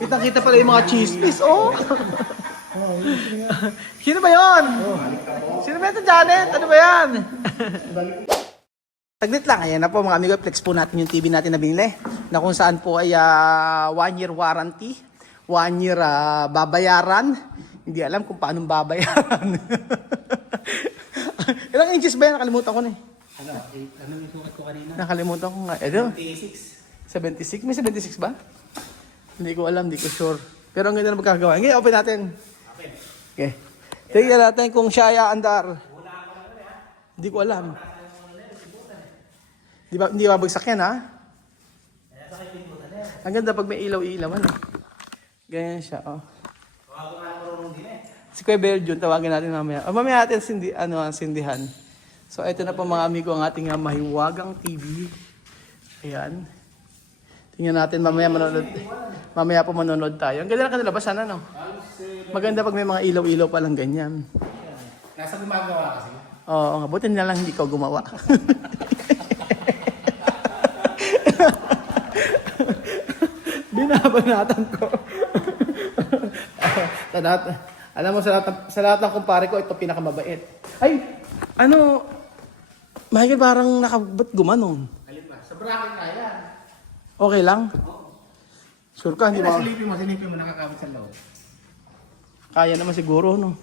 Kitang-kita pala yung mga chismis, oh! Sino ba yun? Sino ba ito, Janet? Ano ba yan? Saglit lang, ayan na po mga amigo, flex po natin yung TV natin na binili. Na kung saan po ay 1 year warranty, 1 year babayaran. Hindi alam kung paano babayaran. Ilang inches ba yan? Nakalimutan ko na eh. Ano yung sukat ko kanina? Nakalimutan ko nga. Ito? 76. 76? May 76 ba? Hindi ko alam, hindi ko sure. Pero ang ganda na magkagawa. Okay, open natin. Okay. Tingnan natin kung siya ay aandar. Hindi ko alam. Hindi ba bagsak yan, ha? Ang ganda pag may ilaw-ilaw, ano? Ganyan siya, oh. Si Kuya Belgium, tawagin natin mamaya. Mamaya natin sindihan. So, ito na po mga amigo ang ating mahiwagang TV. Ayan. Tingnan natin mamaya manonood. Mamaya po manonood tayo. Ang ganda ng kanilabasan, ano? Maganda pag may mga ilaw-ilaw pa lang ganyan. Nasa gumagawa kasi. Oo, nga. Buti na lang hindi ko gumawa. Binabanatan ko. Alam mo, sa lahat ng kumpare ko, ito pinakamabait. Ay, ano, Michael, parang nakabot gumanon. Alin ba? Sa bracket kaya. Okay lang? Sure ka, hindi ba? Silipin mo, nakakabot sa loob. Kaya naman siguro, no?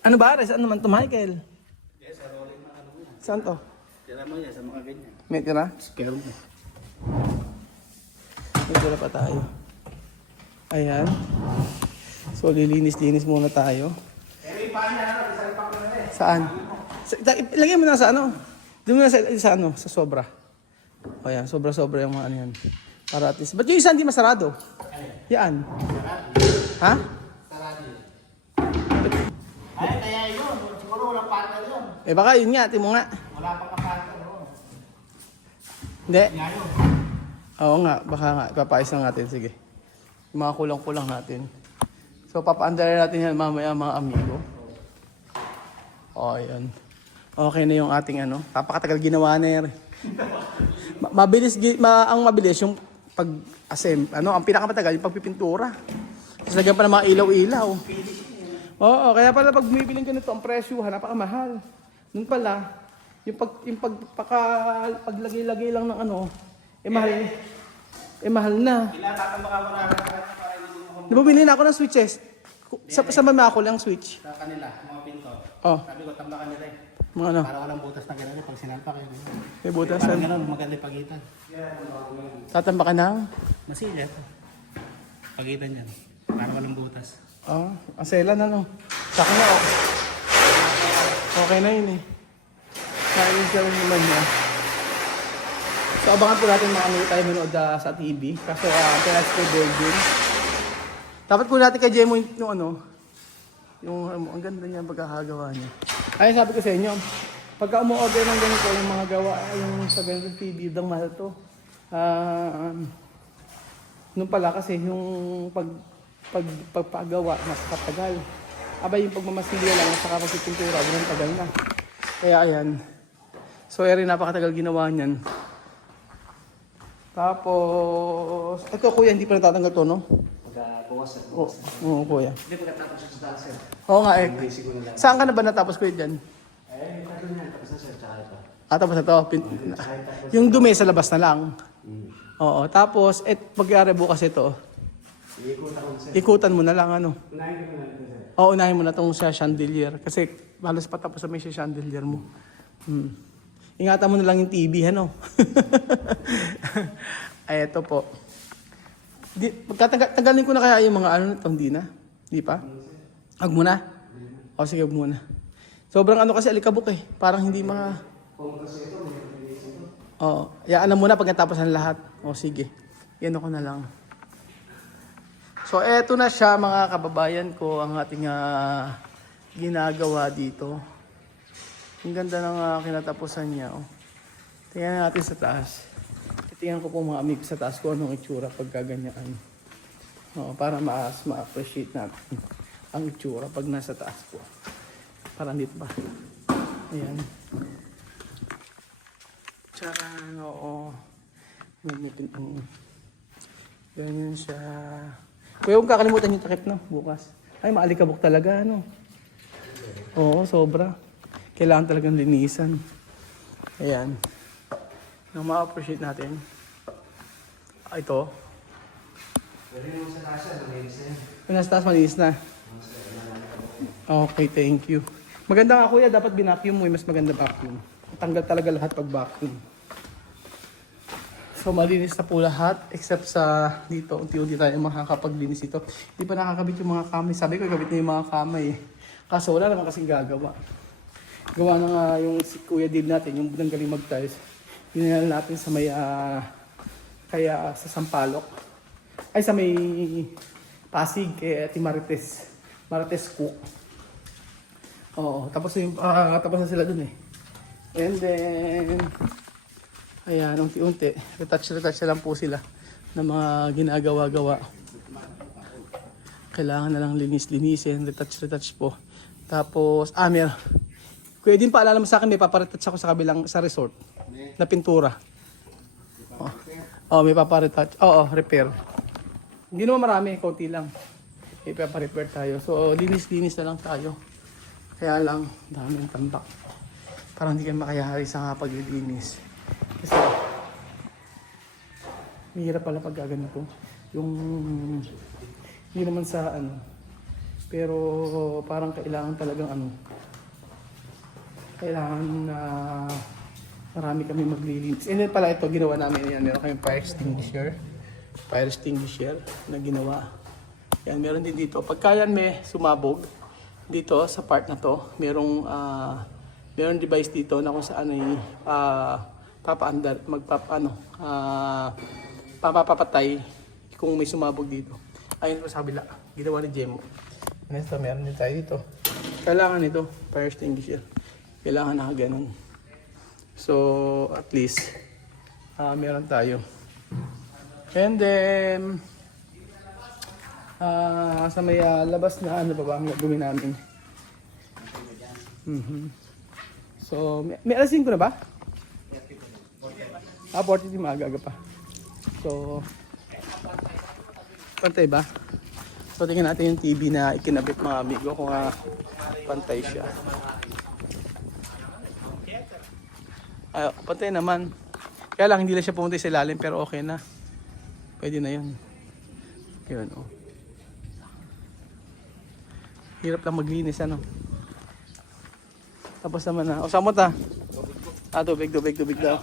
Ano ba? Saan naman to, Michael? Yes, sa rolling na ano yan. Saan to? Tira mo yan sa mga ganyan. May tira? Scare mo. May tira pa tayo. Ayan. So, lilinis-linis muna tayo. Saan? Ilagay mo na sa ano? Doon mo na sa ano? Sa sobra. O yan, sobra-sobra yung mga ano yan. Para at least. Ba't yung isa hindi masarado? Yan. Ha? Sarado. Ay, kaya yun. Siguro walang partner yun. Eh baka yun nga, timo nga. Wala pang kapartner yun. Hindi. Kaya yun. Oo nga, baka nga. Ipapayos lang natin, sige. Yung mga kulang-kulang natin. So, papaandala natin yan mamaya mga amigo. O, yan. Okay na yung ating ano. Papakatagal ginawa na yan. Ang mabilis yung ang pinakamatagal yung pagpipintura. Sasagyan pa ng mga ilaw-ilaw. Oo, kaya pala pag bumibiling ka nito, ang presyo, napakamahal. Nun pala, paglagay-lagay lang ng ano, mahal na. Tatambaka mo na para hindi mo Di ba bilhin ako ng switches? Sa mama ako lang switch. sa kanila, mga pinto. Oh, Sabi ko, tambakan nila eh. mga ano, Para walang butas na gano'n pag sinampak yun. may butas. Parang gano'n, maganda yung pagitan. Tatamba ka ng? Masilya ito. Pagitan yan. Para walang butas. Oh, asela na no. Sa akin na okay na yun eh. Kainin ka rin naman niya. So abangan po natin mga ano tayo manood sa TV. Kaso kaya si Belgium. Dapat po natin kay Jemo yung ano. Ang ganda niya pagkakagawa niya. Ayun sabi ko sa inyo. Pagka umu-order ng ganito yung mga gawa, yung sa ganito TV, dang mahal to. Nung pala kasi yung pagpagawa, mas katagal. Aba yung pagmamasilya lang at saka pagpipintura, ganun tagal na. Kaya ayan. So eri napakatagal ginawa niyan. Tapos, ito kuya, hindi pa natatanggal to, no? Pagkabukas at Oo, kuya. Hindi pagkatapos sa dancer. Oo nga eh. Saan ka na ba natapos kuya dyan? Ay, tatlo niya. Tapos na sir, tsaka ito. Tapos na to. Yung dumi sa labas na lang. Oo, tapos, magyari bukas ito. Ikutan mo na lang, ano? Unahin ko na ito sir. Oo, unahin mo na itong sa chandelier. Kasi halos patapos na may chandelier mo. Ingatan mo na lang yung TV, ano? Ay, ito po. Tagalin ko na kaya yung mga ano nito, hindi na? Hindi pa? Huwag muna? O, sige, huwag muna. Sobrang ano kasi alikabok eh. Parang hindi Oo, yaan na muna pagkatapos ng lahat. O, sige. Yan ako na lang. So, eto na siya mga kababayan ko, ang ating ginagawa dito. Ang ganda ng kinatapusan niya. Oh. Tingnan natin sa taas. Tingnan ko po mga amigo sa taas ko anong itsura pag gaganyan. Para ma-appreciate natin ang itsura pag nasa taas po. Para dito ba? Ayan. Tsaka, oo. Ganyan siya. Kuya, huwag kakalimutan yung takip, no? Bukas. Ay, maalikabok talaga, ano? Oo, sobra. Kailangan talagang linisan. Ayan. Nang ma-appreciate natin. Ito. Yung nasa taas, malinis na. Okay, thank you. Maganda nga kuya, dapat binacuum mo. Mas maganda vacuum. Tanggal talaga lahat pag vacuum. So malinis na po lahat except sa dito. Unti-unti tayo makakapaglinis ito. Hindi pa nakakabit yung mga kamay. Sabi ko, ikabit na yung mga kamay eh. Kaso wala naman kasing gagawa. Gawa na nga yung si Kuya Dave natin, yung bunang galing mag-tiles. Dinala natin sa may, kaya sa Sampaloc. Ay, sa may Pasig, kay Ate Marites. Marites Cook. Oo, tapos na sila dun eh. And then, ayan, unti-unti. Retouch na lang po sila ng mga ginagawa-gawa. Kailangan na lang linis-linisin, retouch po. Tapos, Kuya din paalala mo sa akin, may paparetouch ako sa kabilang, sa resort. Na pintura. Oh, may paparetouch. Oo, repair. Hindi naman marami, konti lang. May paparepair tayo. So, linis-linis na lang tayo. Kaya lang, daming tambak. Parang hindi kayo makayari sa paglilinis. Kasi, mahirap pala pag gaganito. Yung, hindi naman sa pero parang kailangan talagang kailangan na marami kami maglilinis. And then pala ito, ginawa namin yan. Meron kami fire extinguisher na ginawa. Yan, meron din dito. Pagka yan may sumabog, dito sa part na to, merong device dito na kung saan ay papapatay kung may sumabog dito. Ayun po sa kabila, ginawa ni Jemo. Next, meron din tayo dito. Kailangan ito, fire extinguisher. Kailangan na ganun. So, at least, meron tayo. And then, sa may labas na ang gagawin namin. So, may alasin ko na ba? 40 maaga pa. So, pantay ba? So, tingnan natin yung TV na ikinabit mga amigo kung pantay siya. Ay, pantay naman. Kaya lang hindi lang siya pumunta sa ilalim pero okay na. Pwede na yun. Yun, oh. Hirap lang maglinis, Tapos naman na. O, samot ha. Tubig daw.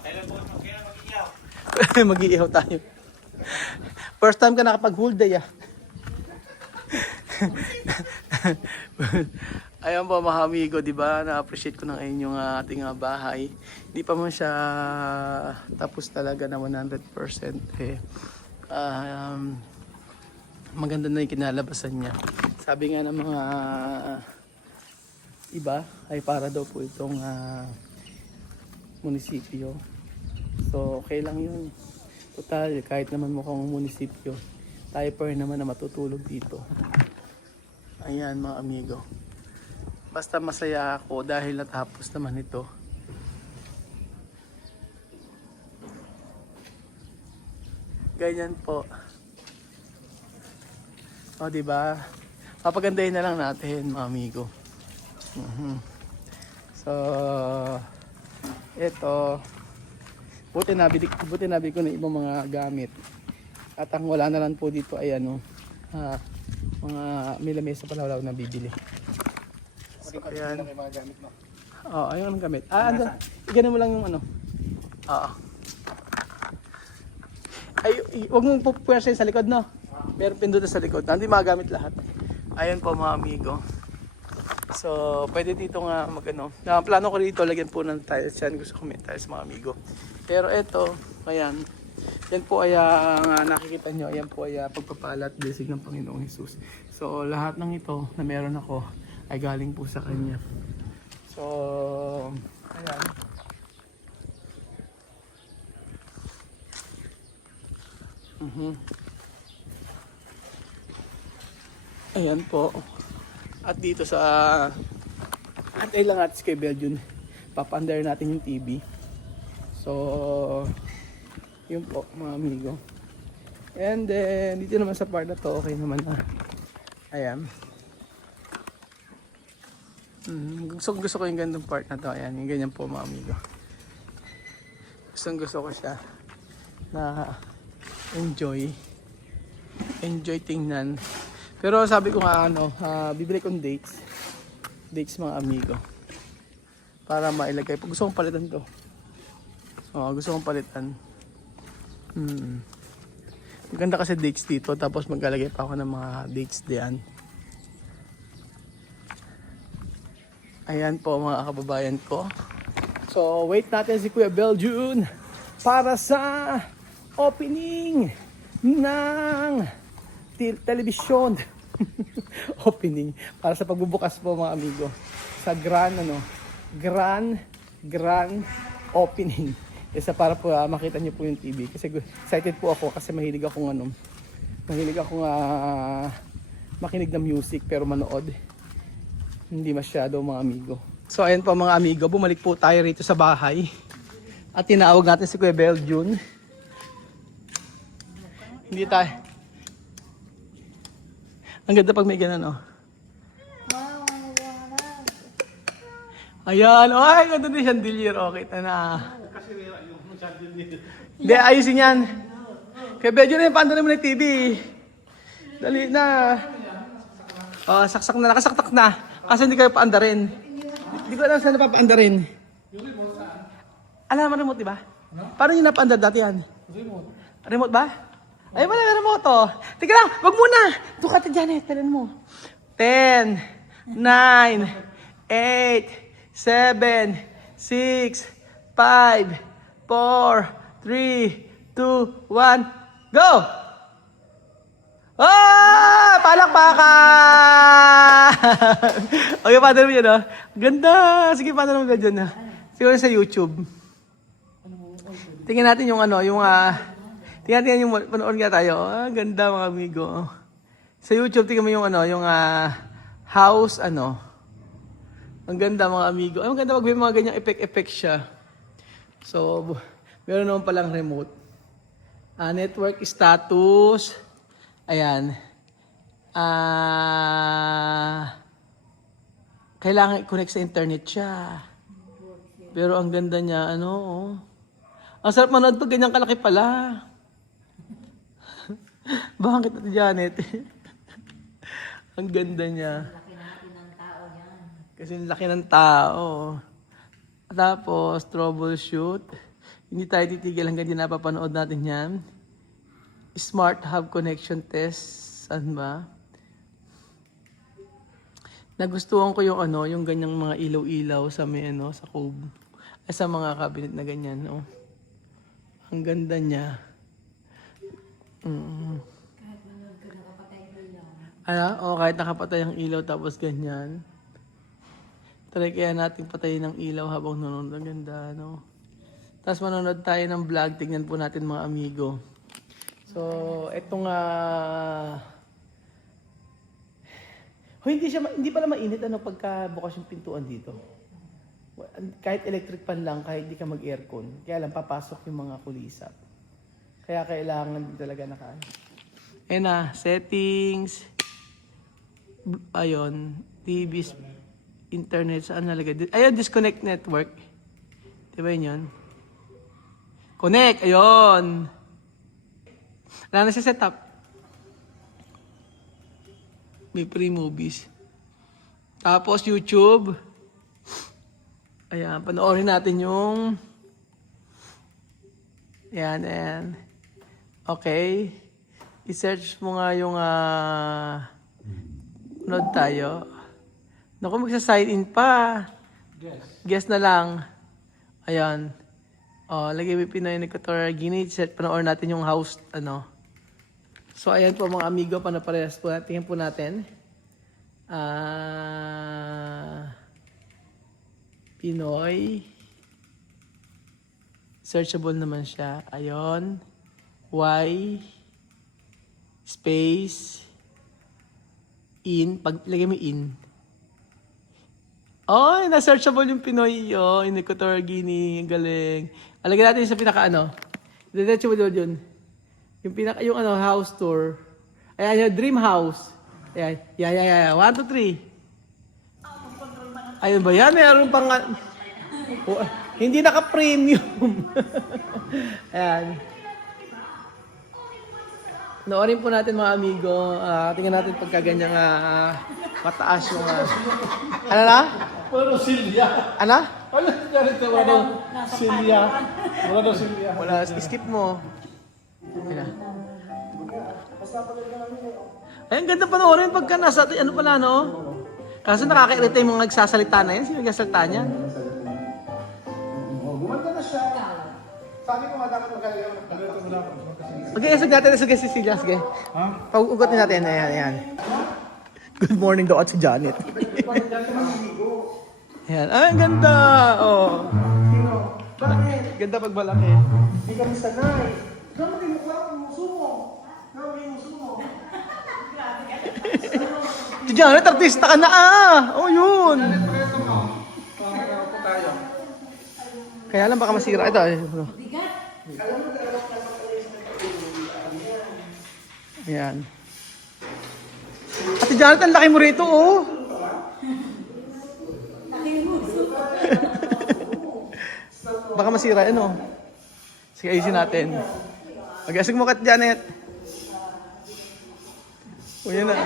Mag-iihaw tayo. First time ka nakapag-whole day, Ayan po mga amigo, di ba? Na-appreciate ko ng inyong ating bahay. Hindi pa man siya tapos talaga na 100%. Maganda na yung kinalabasan niya. Sabi nga ng mga iba ay para daw po itong munisipyo. So okay lang yun. Total, kahit naman mukhang munisipyo, tayo pa rin naman na matutulog dito. Ayan mga amigo. Basta masaya ako dahil natapos naman ito. Ganyan po. O diba? Papagandahin na lang natin mga amigo. So, ito. Buti nabili ko na ibang mga gamit. At ang wala na lang po dito ay mga may lamesa pala wala na bibili. So, ayan. Ayun ang gamit. Andun. Igano mo lang yung Ay, huwag mong pupuwersa sa likod, no? Meron pindutan sa likod. Hindi magamit lahat. Ayun po mga amigo. So, pwede dito nga plano ko dito, lagyan po ng tiles yan. Gusto ko may tiles mga amigo. Pero eto, ayan. Yan po ay nakikita nyo, ayan po ay pagpapalat, blessing ng Panginoong Jesus. So, lahat ng ito na meron ako ay galing po sa Kanya. So, ayan. Ayan po. At dito sa antay lang natin kay Belgium, papandar natin yung TV. So Yun po, mga amigo. And then, dito naman sa part na to, okay naman na. Ayan. Gusto ko yung gandang part na to. Ayan, yung ganyan po, mga amigo. Gusto ko siya na enjoy tingnan. Pero sabi ko nga bibili kong dates mga amigo, para mailagay. Gusto kong palitan to. Gusto kong palitan. Maganda kasi dates dito, tapos maglalagay pa ako ng mga dates diyan. Ayan po mga kababayan ko. So wait natin si Kuya Beljun para sa opening ng telebisyon. Opening para sa pagbubukas po mga amigo sa grand opening. Isa para po makita niyo po yung TV kasi excited po ako kasi mahilig akong makinig ng music pero manood hindi masyado mga amigo. So ayan po mga amigo, bumalik po tayo rito sa bahay at tinawag natin si Kuya Beljun. Hindi tayo. Ang ganda pag may ganun, oh. Ayan, oh, ay, ganda din chandelier, okay, na. Hindi, ayusin yan. Kaya Beljun na yung paanda mo ng TV. Dali na. Oh, saksak na, nakasaktak na. Kasi hindi kayo paanda rin. Hindi ko alam saan napapaanda rin. Alam mo remote, di ba? Paano yung napaanda dati yan? Remote ba? Ay, wala remote, oh. Tika lang, wag muna. Doon ka, Janet, talan mo. 10, 9, 8, 7, 6, 5, 4, 3, 2, 1, go! Oh! Palakpakan! Okay, paano naman yun, oh? Ganda! Sige, paano naman ganyan, ha? Siguro sa YouTube. Tingnan natin yung tingnan yung panood nga tayo. Ah, ganda mga amigo. Sa YouTube, tingnan mo yung house, Ang ganda mga amigo. Ang ganda pag may mga ganyang effect siya. So, meron naman palang remote. Network status. Ayan. Kailangan i-connect sa internet siya. Pero ang ganda niya, Ang sarap manood pag ganyang kalaki pala. Bakit ito, Janet? Ang ganda niya. Laki natin ng tao yan. Kasi laki ng tao. Tapos, troubleshoot. Hindi tayo titigil hanggang di napapanood natin yan. Smart Hub Connection Test. Saan ba? Nagustuhan ko yung ganyang mga ilaw-ilaw sa sa cove. Sa mga cabinet na ganyan, Ang ganda niya. Kahit manood ka nakapatay ang ilaw. Kahit nakapatay ang ilaw tapos ganyan. Try kaya natin patayin ng ilaw habang nanonood. Ang ganda, Tapos manonood tayo ng vlog. Tingnan po natin mga amigo. So, etong hindi pala mainit pagka bukas yung pintuan dito. Kahit electric fan lang, kahit di ka mag-aircon. Kaya lang papasok yung mga kulisap. Kaya kailangan din talaga Ayan settings. Ayun, TV, internet, saan nalagay? Ayun, disconnect network. Diba yun? Connect, ayun. Wala na siya setup. May free movies. Tapos YouTube. Ayan, panoorin natin yung Ayan. Okay. I-search mo nga yung node tayo. Naku, magsa-sign in pa. Guess na lang. Ayan. Lagay mo Pinoy Equatorial Guinea. Panoorin natin yung house, So, ayan po mga amigo, panaparehas po natin. Tingnan po natin. Pinoy. Searchable naman siya. Ayon. Y. Space. In. Paglagay mo in. Na-searchable yung Pinoy. In Equatorial Guinea. Ang galing. Alagay natin sa pinaka Diretso mo doon yun. Yung ano, house tour. Ayan, yung dream house. Ayan, yeah. 1, 2, 3. Ayun ba yan? Mayroon pang... Oh, hindi naka-premium. Ayan. Noorin po natin mga amigo. Tingnan natin pagka ganyang mataas yung... ano na? Wala Silya. Ano? Wala Silya. Wala Silya. Wala, skip mo. Ayan. Ay, ang ganda panoorin pagka nasa, ano pala, no? Kaso nakaka-irita yung mga nagsasalita na yan. Sino nagsasalita niyan? Gumanda na siya. Sabi ko nga dapat magaling ako. Okay, isog natin. Sige, Cecilia. Sige. Pag-ugotin natin. Ayan. Good morning daw at si Janet. Ayan. Ay, ang ganda. Oh. Ganda pag malaki. Hindi kami sanay. Gano'n kayo mukha ko, musumo. Gano'n kayo musumo. Si Janet, artista ka na Oh, yun. Kaya lang baka masira. Ito. Ayan. Ate Janet, ang laki mo rito, oh. Baka masira, ano? Sige, ayusin natin. Mag-asig mo, Kat Janet. O, yan na.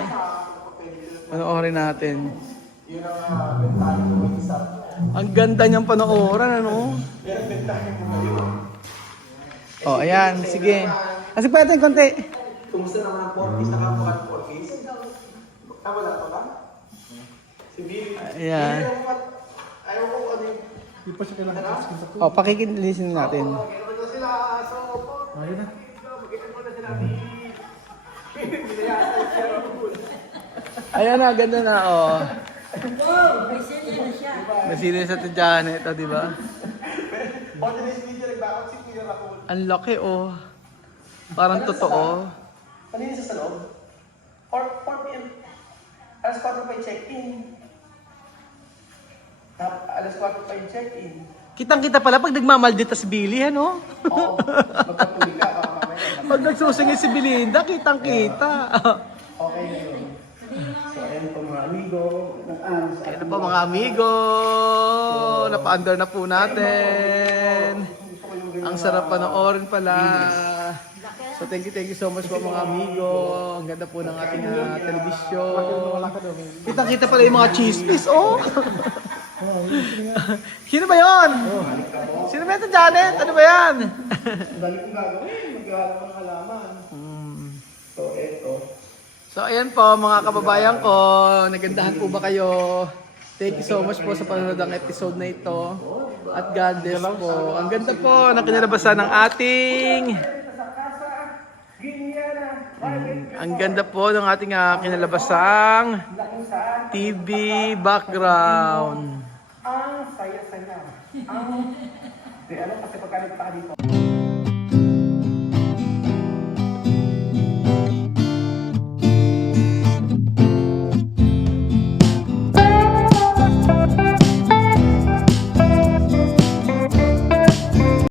Panoorin natin. Ang ganda niyang panooran, ano? Oh, ayan. Sige. Asig pa natin konti. Kumusta naman ang 40s? Nakamukat 40s? Wala pa ba? Si Bill. Ayan. Ayaw ko ano yung... Di pa siya kailangan sa to. Oh, pakikilisin natin. Ito sila. So, ayun na. Magkita mo na sila. Ayan na, ganda na, oh. Wow, may silya na siya. Nasili sa Janet, oh, di ba? On the next video, nagbakot si Kuya Raul. Ang laki, oh. Parang totoo. Kanina sa loob? 4 p.m. Alas 4 pa yung check-in. Alas 4 pa yung check-in. Kitang-kita pala pag nagmamaldita si Billy, ano? Oo. Magpatuloy ka baka mamaya. Pag nagsusingit si Belinda, kitang-kita. Okay na yun. So, ayan po mga amigo. Ayan po mga amigo. Napa-under na po natin. Ang sarap panoorin pala. So thank you so much po mga amigo. Ang ganda po ng ating telebisyon. Kitang-kita pala yung mga chismis, oh. Sino ba yun? Sino ba ito, Janet? Ano ba yan? Dali kong gagawin. Mag-iwala ng halaman. So, eto. So ayan po mga kababayan ko. Nagandahan po ba kayo? Thank you so much po sa panonood ng episode na ito. At God bless po. Ang ganda po ng kinalabasan ng ating... Ang ganda po ng ating kinalabasang TV background. Ang saya-saya. Ang... Di alam kasi pagka nagpaka dito.